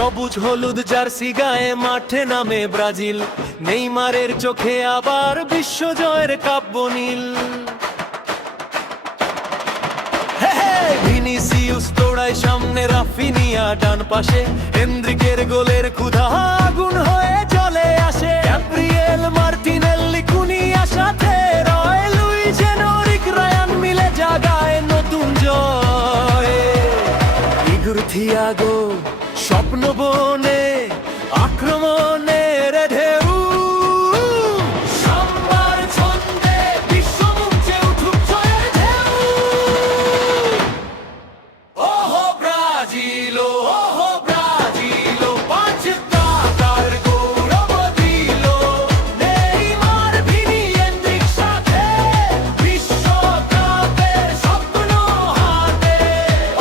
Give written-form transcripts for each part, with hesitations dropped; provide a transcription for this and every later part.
সবুজ হলুদ জার্সি গায়ে মাঠে নামে ব্রাজিল, নেইমারের চোখে আবার বিশ্বজয়ের কাব্য নীল। ভিনিসিয়াস দৌড়ায় সামনে, রাফিনিয়া ডান পাশে, এনরিকের গোলের ক্ষুধা আগুন হয়ে জ্বলে আসে। গ্যাব্রিয়েল মার্টিনেল্লি কুনিয়া সাথে রয়, লুইস এনরিক রায়ান মিলে জাগায় নতুন জয়। ইগোর থিয়াগো স্বপ্ন বনে, আক্রমণের ঢেউ, সাম্বার ছন্দে বিশ্বমঞ্চে উঠুক জয়ের ঢেউ। ওহো ব্রাজিল, ওহো ব্রাজিল, পাঁচ তারকার গৌরব দিল। নেইমার, ভিনি, এনরিক সাথে, বিশ্বকাপের স্বপ্ন হাতে।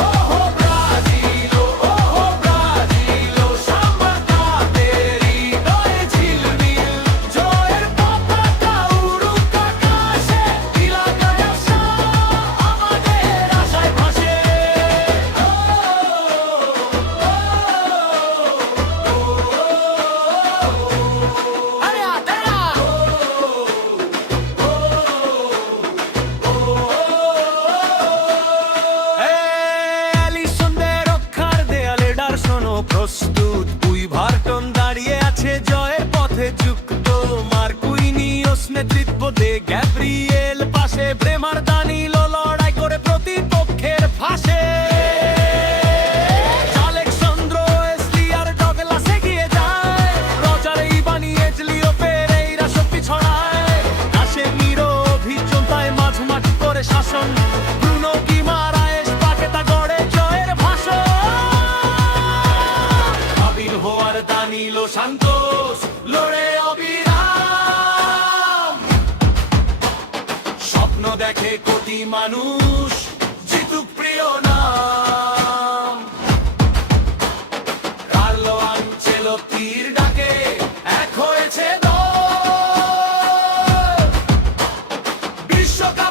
ওহো ব্রাজিল, ওহো ব্রাজিল, সাম্বা তাদের হৃদয়ে ঝিলমিল। জয়ের পতাকা উড়ুক আকাশে, তিলকের আশা আমাদের আশায় ভাসে। অ্যালিসনের রক্ষার দেয়ালে ডারসনও প্রস্তুত, উইভারটন দাঁড়িয়ে আছে জয়ের পথে যুক্ত। মার্কুইনিওস নেতৃত্ব দে, গ্যাব্রিয়েল পাশে, ব্রেমার দানিলো লড়াই করে প্রতিপক্ষের ফাঁসে। আলেক্সান্দ্রো এসলিয়ার ডগলাস এগিয়ে যায়, রজার ইবানিয়েজ, লিও পেরেইরা শক্তি ছড়ায়। কাসেমিরো অভিজ্ঞতায় মাঝমাঠি করে শাসন, ব্রুনো গিমারায়েস পাকেতা গড়ে জয়ের ভাষণ। আবির হওয়ার দানিলো সান্তোস লড়ে অবিরাম, স্বপ্ন দেখে কোটি মানুষ, জিতুক প্রিয় নাম। কার্লো আনচেলত্তির ডাকে এক হয়েছে দল, বিশ্বকাপ